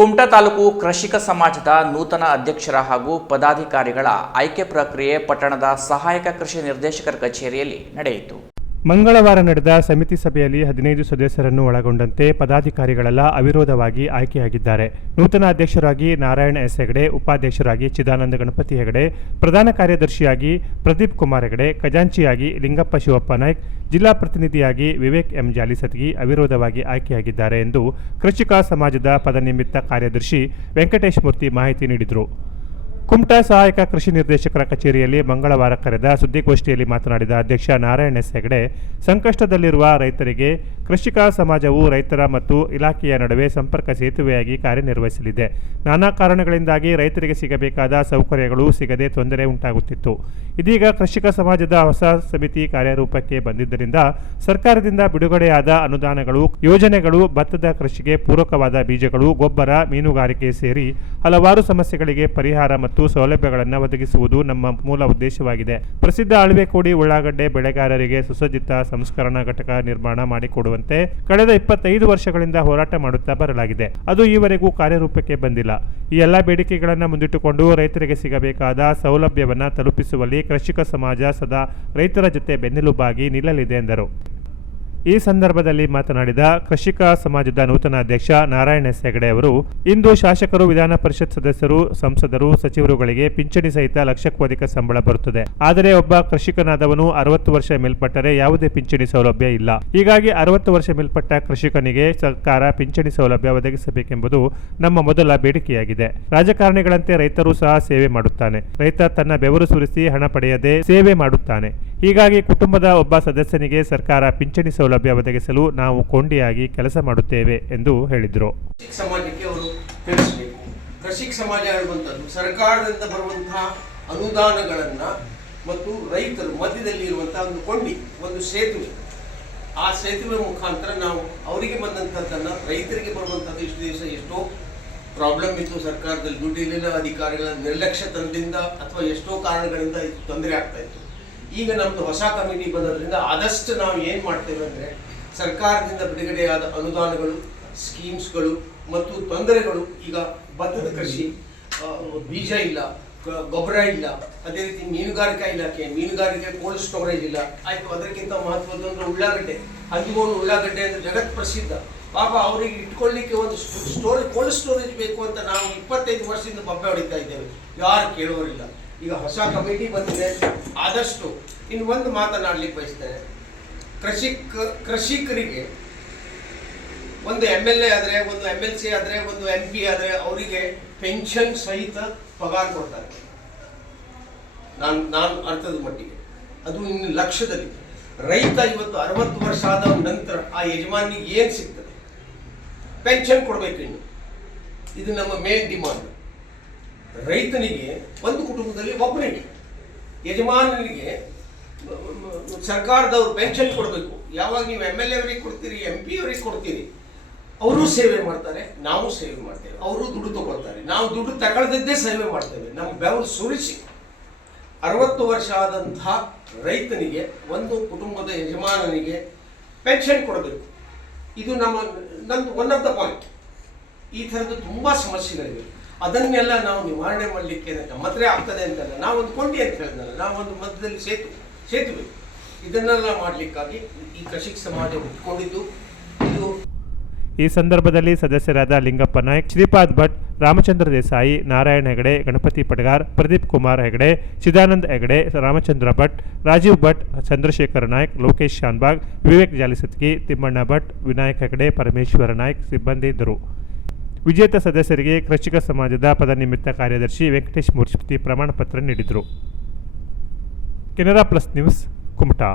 ಕುಮಟಾ ತಾಲೂಕು ಕೃಷಿಕ ಸಮಾಜದ ನೂತನ ಅಧ್ಯಕ್ಷರ ಹಾಗೂ ಪದಾಧಿಕಾರಿಗಳ ಆಯ್ಕೆ ಪ್ರಕ್ರಿಯೆ ಪಟ್ಟಣದ ಸಹಾಯಕ ಕೃಷಿ ನಿರ್ದೇಶಕರ ಕಚೇರಿಯಲ್ಲಿ ನಡೆಯಿತು. ಮಂಗಳವಾರ ನಡೆದ ಸಮಿತಿ ಸಭೆಯಲ್ಲಿ 15 ಸದಸ್ಯರನ್ನು ಒಳಗೊಂಡಂತೆ ಪದಾಧಿಕಾರಿಗಳೆಲ್ಲ ಅವಿರೋಧವಾಗಿ ಆಯ್ಕೆಯಾಗಿದ್ದಾರೆ. ನೂತನ ಅಧ್ಯಕ್ಷರಾಗಿ ನಾರಾಯಣ ಎಸ್ ಹೆಗಡೆ, ಉಪಾಧ್ಯಕ್ಷರಾಗಿ ಚಿದಾನಂದ ಗಣಪತಿ ಹೆಗಡೆ, ಪ್ರಧಾನ ಕಾರ್ಯದರ್ಶಿಯಾಗಿ ಪ್ರದೀಪ್ ಕುಮಾರ್ ಹೆಗಡೆ, ಖಜಾಂಚಿಯಾಗಿ ಲಿಂಗಪ್ಪ ಶಿವಪ್ಪ ನಾಯ್ಕ್, ಜಿಲ್ಲಾ ಪ್ರತಿನಿಧಿಯಾಗಿ ವಿವೇಕ್ ಎಂ ಜಾಲಿಸತ್ಗಿ ಅವಿರೋಧವಾಗಿ ಆಯ್ಕೆಯಾಗಿದ್ದಾರೆ ಎಂದು ಕೃಷಿಕ ಸಮಾಜದ ಪದನಿಮಿತ್ತ ಕಾರ್ಯದರ್ಶಿ ವೆಂಕಟೇಶ್ ಮೂರ್ತಿ ಮಾಹಿತಿ ನೀಡಿದರು. ಕುಮಟಾ ಸಹಾಯಕ ಕೃಷಿ ನಿರ್ದೇಶಕರ ಕಚೇರಿಯಲ್ಲಿ ಮಂಗಳವಾರ ಕರೆದ ಸುದ್ದಿಗೋಷ್ಠಿಯಲ್ಲಿ ಮಾತನಾಡಿದ ಅಧ್ಯಕ್ಷ ನಾರಾಯಣ ಎಸ್ ಹೆಗಡೆ, ಸಂಕಷ್ಟದಲ್ಲಿರುವ ರೈತರಿಗೆ ಕೃಷಿಕ ಸಮಾಜವು ರೈತರ ಮತ್ತು ಇಲಾಖೆಯ ನಡುವೆ ಸಂಪರ್ಕ ಸೇತುವೆಯಾಗಿ ಕಾರ್ಯನಿರ್ವಹಿಸಲಿದೆ. ನಾನಾ ಕಾರಣಗಳಿಂದಾಗಿ ರೈತರಿಗೆ ಸಿಗಬೇಕಾದ ಸೌಕರ್ಯಗಳು ಸಿಗದೆ ತೊಂದರೆ ಉಂಟಾಗುತ್ತಿತ್ತು. ಇದೀಗ ಕೃಷಿಕ ಸಮಾಜದ ಹೊಸ ಸಮಿತಿ ಕಾರ್ಯರೂಪಕ್ಕೆ ಬಂದಿದ್ದರಿಂದ ಸರ್ಕಾರದಿಂದ ಬಿಡುಗಡೆಯಾದ ಅನುದಾನಗಳು, ಯೋಜನೆಗಳು, ಭತ್ತದ ಕೃಷಿಗೆ ಪೂರಕವಾದ ಬೀಜಗಳು, ಗೊಬ್ಬರ, ಮೀನುಗಾರಿಕೆ ಸೇರಿ ಹಲವಾರು ಸಮಸ್ಯೆಗಳಿಗೆ ಪರಿಹಾರ ಮತ್ತು ಸೌಲಭ್ಯಗಳನ್ನು ಒದಗಿಸುವುದು ನಮ್ಮ ಮೂಲ ಉದ್ದೇಶವಾಗಿದೆ. ಪ್ರಸಿದ್ಧ ಅಳವೆಕೋಡಿ ಉಳ್ಳಾಗಡ್ಡೆ ಬೆಳೆಗಾರರಿಗೆ ಸುಸಜ್ಜಿತ ಸಂಸ್ಕರಣಾ ಘಟಕ ನಿರ್ಮಾಣ ಮಾಡಿಕೊಡುವಂತೆ ಕಳೆದ 25 ವರ್ಷಗಳಿಂದ ಹೋರಾಟ ಮಾಡುತ್ತಾ ಬರಲಾಗಿದೆ. ಅದು ಈವರೆಗೂ ಕಾರ್ಯರೂಪಕ್ಕೆ ಬಂದಿಲ್ಲ. ಈ ಎಲ್ಲ ಬೇಡಿಕೆಗಳನ್ನು ಮುಂದಿಟ್ಟುಕೊಂಡು ರೈತರಿಗೆ ಸಿಗಬೇಕಾದ ಸೌಲಭ್ಯವನ್ನು ತಲುಪಿಸುವಲ್ಲಿ ಕೃಷಿಕ ಸಮಾಜ ಸದಾ ರೈತರ ಜೊತೆ ಬೆನ್ನೆಲುಬಾಗಿ ನಿಲ್ಲಲಿದೆ ಎಂದರು. ಈ ಸಂದರ್ಭದಲ್ಲಿ ಮಾತನಾಡಿದ ಕೃಷಿಕ ಸಮಾಜದ ನೂತನ ಅಧ್ಯಕ್ಷ ನಾರಾಯಣ ಎಸ್ ಹೆಗಡೆ ಅವರು, ಇಂದು ಶಾಸಕರು, ವಿಧಾನ ಪರಿಷತ್ ಸದಸ್ಯರು, ಸಂಸದರು, ಸಚಿವರುಗಳಿಗೆ ಪಿಂಚಣಿ ಸಹಿತ ಲಕ್ಷಕ್ಕೂ ಅಧಿಕ ಸಂಬಳ ಬರುತ್ತದೆ. ಆದರೆ ಒಬ್ಬ ಕೃಷಿಕನಾದವನು 60 ವರ್ಷ ಮೇಲ್ಪಟ್ಟರೆ ಯಾವುದೇ ಪಿಂಚಣಿ ಸೌಲಭ್ಯ ಇಲ್ಲ. ಹೀಗಾಗಿ 60 ವರ್ಷ ಮೇಲ್ಪಟ್ಟ ಕೃಷಿಕನಿಗೆ ಸರ್ಕಾರ ಪಿಂಚಣಿ ಸೌಲಭ್ಯ ಒದಗಿಸಬೇಕೆಂಬುದು ನಮ್ಮ ಮೊದಲ ಬೇಡಿಕೆಯಾಗಿದೆ. ರಾಜಕಾರಣಿಗಳಂತೆ ರೈತರು ಸಹ ಸೇವೆ ಮಾಡುತ್ತಾನೆ. ರೈತ ತನ್ನ ಬೆವರು ಸುರಿಸಿ ಹಣ ಪಡೆಯದೆ ಸೇವೆ ಮಾಡುತ್ತಾನೆ. ಹೀಗಾಗಿ ಕುಟುಂಬದ ಒಬ್ಬ ಸದಸ್ಯನಿಗೆ ಸರ್ಕಾರ ಪಿಂಚಣಿ ಸೌಲಭ್ಯ ಒದಗಿಸಲು ನಾವು ಕೊಂಡಿಯಾಗಿ ಕೆಲಸ ಮಾಡುತ್ತೇವೆ ಎಂದು ಹೇಳಿದರು. ಸಮಾಜಕ್ಕೆ ಅವರು ತಿಳಿಸಬೇಕು. ಕೃಷಿಕ ಸಮಾಜ ಹೇಳುವಂಥದ್ದು ಸರ್ಕಾರದಿಂದ ಬರುವಂತಹ ಅನುದಾನಗಳನ್ನ ಮತ್ತು ರೈತರು ಮಧ್ಯದಲ್ಲಿ ಇರುವಂತಹ ಒಂದು ಕೊಂಡಿ, ಒಂದು ಸೇತುವೆ. ಆ ಸೇತುವೆ ಮುಖಾಂತರ ನಾವು ಅವರಿಗೆ ಬಂದಂಥದ್ದನ್ನ ರೈತರಿಗೆ ಬರುವಂಥದ್ದು ಇಷ್ಟು ದಿವಸ ಎಷ್ಟೋ ಪ್ರಾಬ್ಲಮ್ ಇತ್ತು. ಸರ್ಕಾರದಲ್ಲಿ ದುಡ್ಡಿನ ಅಧಿಕಾರಿಗಳ ನಿರ್ಲಕ್ಷ್ಯತನದಿಂದ ಅಥವಾ ಎಷ್ಟೋ ಕಾರಣಗಳಿಂದ ತೊಂದರೆ ಆಗ್ತಾ ಇತ್ತು. ಈಗ ನಮ್ದು ಹೊಸ ಕಮಿಟಿ ಬಂದದ್ರಿಂದ ಆದಷ್ಟು ನಾವು ಏನು ಮಾಡ್ತೇವೆ ಅಂದರೆ ಸರ್ಕಾರದಿಂದ ಬಿಡುಗಡೆಯಾದ ಅನುದಾನಗಳು, ಸ್ಕೀಮ್ಸ್ಗಳು ಮತ್ತು ತೊಂದರೆಗಳು, ಈಗ ಭತ್ತದ ಕೃಷಿ, ಬೀಜ ಇಲ್ಲ, ಗೊಬ್ಬರ ಇಲ್ಲ, ಅದೇ ರೀತಿ ಮೀನುಗಾರಿಕಾ ಇಲಾಖೆ, ಮೀನುಗಾರಿಕೆ ಕೋಲ್ಡ್ ಸ್ಟೋರೇಜ್ ಇಲ್ಲ, ಆಯಿತು. ಅದಕ್ಕಿಂತ ಮಹತ್ವದಂದ್ರೆ ಉಳ್ಳಾಗಡ್ಡೆ, ಹಂದಿಗೋಡು ಉಳ್ಳಾಗಡ್ಡೆ ಅಂದರೆ ಜಗತ್ ಪ್ರಸಿದ್ಧ. ಪಾಪ ಅವರಿಗೆ ಇಟ್ಕೊಳ್ಳಿಕ್ಕೆ ಒಂದು ಕೋಲ್ಡ್ ಸ್ಟೋರೇಜ್ ಬೇಕು ಅಂತ ನಾವು 25 ವರ್ಷದಿಂದ ಬಬ್ಬೆ ಹೊಡಿತಾ ಇದ್ದೇವೆ. ಯಾರು ಕೇಳುವರಿಲ್ಲ. ಈಗ ಹೊಸ ಕಮಿಟಿ ಬಂದಿದೆ. ಆದಷ್ಟು ಇನ್ನು ಒಂದು ಮಾತನಾಡಲಿಕ್ಕೆ ಬಯಸ್ತೇನೆ. ಕೃಷಿಕರಿಗೆ ಒಂದು MLA ಆದರೆ, ಒಂದು MLC ಆದರೆ, ಒಂದು MP ಆದರೆ ಅವರಿಗೆ ಪೆನ್ಷನ್ ಸಹಿತ ಪಗಾರ ಕೊಡ್ತಾರೆ. ನಾನು ಅರ್ಥದ ಮಟ್ಟಿಗೆ ಅದು ಇನ್ನು ಲಕ್ಷದಲ್ಲಿ. ರೈತ ಇವತ್ತು 60 ವರ್ಷ ಆದ ನಂತರ ಆ ಯಜಮಾನಿಗೆ ಏನು ಸಿಗ್ತದೆ? ಪೆನ್ಷನ್ ಕೊಡಬೇಕು. ಇನ್ನು ಇದು ನಮ್ಮ ಮೇನ್ ಡಿಮಾಂಡ್. ರೈತನಿಗೆ ಒಂದು ಕುಟುಂಬದಲ್ಲಿ ಒಬ್ಬನಿಗೆ ಯಜಮಾನನಿಗೆ ಸರ್ಕಾರದವರು ಪೆನ್ಷನ್ ಕೊಡಬೇಕು. ಯಾವಾಗ ನೀವು MLA ಅವರಿಗೆ ಕೊಡ್ತೀರಿ, MP ಅವರಿಗೆ ಕೊಡ್ತೀರಿ, ಅವರು ಸೇವೆ ಮಾಡ್ತಾರೆ, ನಾವು ಸೇವೆ ಮಾಡ್ತೇವೆ. ಅವರು ದುಡ್ಡು ತಗೊಳ್ತಾರೆ, ನಾವು ದುಡ್ಡು ತಗೊಳ್ದಿದ್ದೇ ಸೇವೆ ಮಾಡ್ತೇವೆ. ನಮ್ಮ ಬೆವರು ಸುರಿಸಿ 60 ವರ್ಷ ಆದಂತಹ ರೈತನಿಗೆ, ಒಂದು ಕುಟುಂಬದ ಯಜಮಾನನಿಗೆ ಪೆನ್ಷನ್ ಕೊಡಬೇಕು. ಇದು ನಮ್ಮದು ಒನ್ ಆಫ್ ದ ಪಾಯಿಂಟ್. ಈ ಥರದ್ದು ತುಂಬ ಸಮಸ್ಯೆಗಳಿವೆ. ಅದನ್ನೆಲ್ಲ ನಾವು ನಿವಾರಣೆ ಮಾಡಲಿಕ್ಕೆ ಮಾತ್ರ ಆಗ್ತದೆ ಅಂತಲ್ಲ, ನಾವೊಂದು ಕೊಂಡಿ ಅಂತ ಹೇಳಿದ್ನಲ್ಲ, ನಾವೊಂದು ಮಧ್ಯದಲ್ಲಿ ಸೇತುವೆ ಇದನ್ನೆಲ್ಲ ಮಾಡಲಿಕ್ಕಾಗಿ ಈ ಕೃಷಿಕ ಸಮಾಜ ಹುಟ್ಟುಕೊಂಡಿದ್ದು. ಇದು ಈ ಸಂದರ್ಭದಲ್ಲಿ ಸದಸ್ಯರಾದ ಲಿಂಗಪ್ಪ ನಾಯ್ಕ್, ಶ್ರೀಪಾದ್ ಭಟ್, ರಾಮಚಂದ್ರ ದೇಸಾಯಿ, ನಾರಾಯಣ ಹೆಗಡೆ, ಗಣಪತಿ ಪಡ್ಗಾರ್, ಪ್ರದೀಪ್ ಕುಮಾರ್ ಹೆಗಡೆ, ಚಿದಾನಂದ ಹೆಗಡೆ, ರಾಮಚಂದ್ರ ಭಟ್, ರಾಜೀವ್ ಭಟ್, ಚಂದ್ರಶೇಖರ್ ನಾಯ್ಕ್, ಲೋಕೇಶ್ ಶಾನ್ಬಾಗ್, ವಿವೇಕ್ ಜಾಲಿಸತ್ಗಿ, ತಿಮ್ಮಣ್ಣ ಭಟ್, ವಿನಾಯಕ್ ಹೆಗಡೆ, ಪರಮೇಶ್ವರ ನಾಯ್ಕ್ ಸಿಬ್ಬಂದಿ ಇದ್ದರು. ವಿಜೇತ ಸದಸ್ಯರಿಗೆ ಕೃಷಿಕ ಸಮಾಜದ ಪದನಿಮಿತ್ತ ಕಾರ್ಯದರ್ಶಿ ವೆಂಕಟೇಶ್ ಮೂರ್ತಿ ಪ್ರಮಾಣ ಪತ್ರ ನೀಡಿದರು. Canara plus news, Kumta.